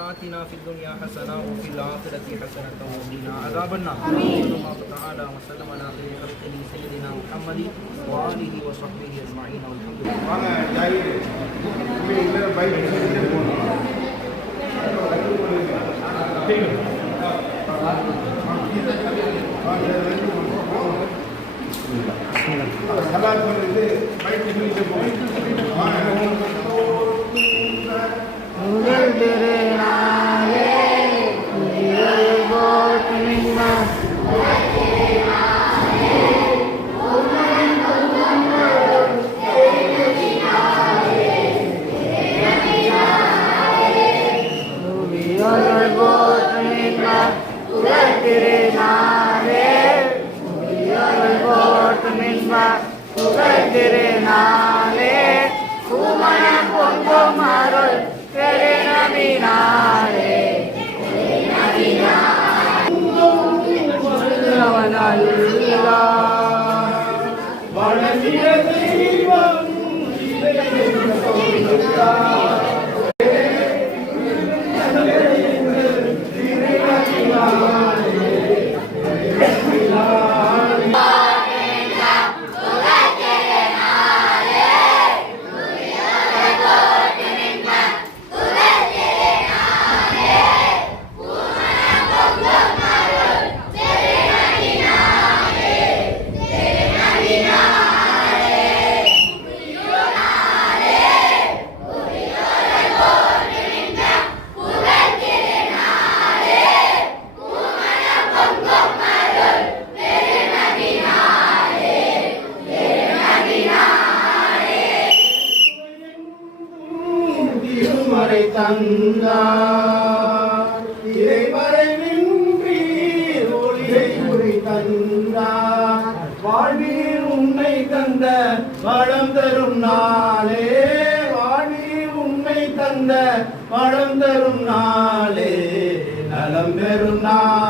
آتنا في الدنيا حسنة وفي الآخرة حسنة وقنا عذاب النار. صلى الله تعالى وسلم على خير خلقه سيدنا محمد وآله وصحبه أجمعين. والحمد لله. போற்றுமின்மா உங்கள் திருநாளே. பூமணம் பொங்கும் அருள் பெருநவினாலே வளர்ந்திட திருமறை தந்தார் இறைவரைவின்றி ஒளியை உரை தந்தார் வாழ்வில் உண்மை தந்த வளம் தரும் நாளே. வாழ்வில் உண்மை தந்த வளம் தரும் நாளே. நலம் பெறும் நாள்.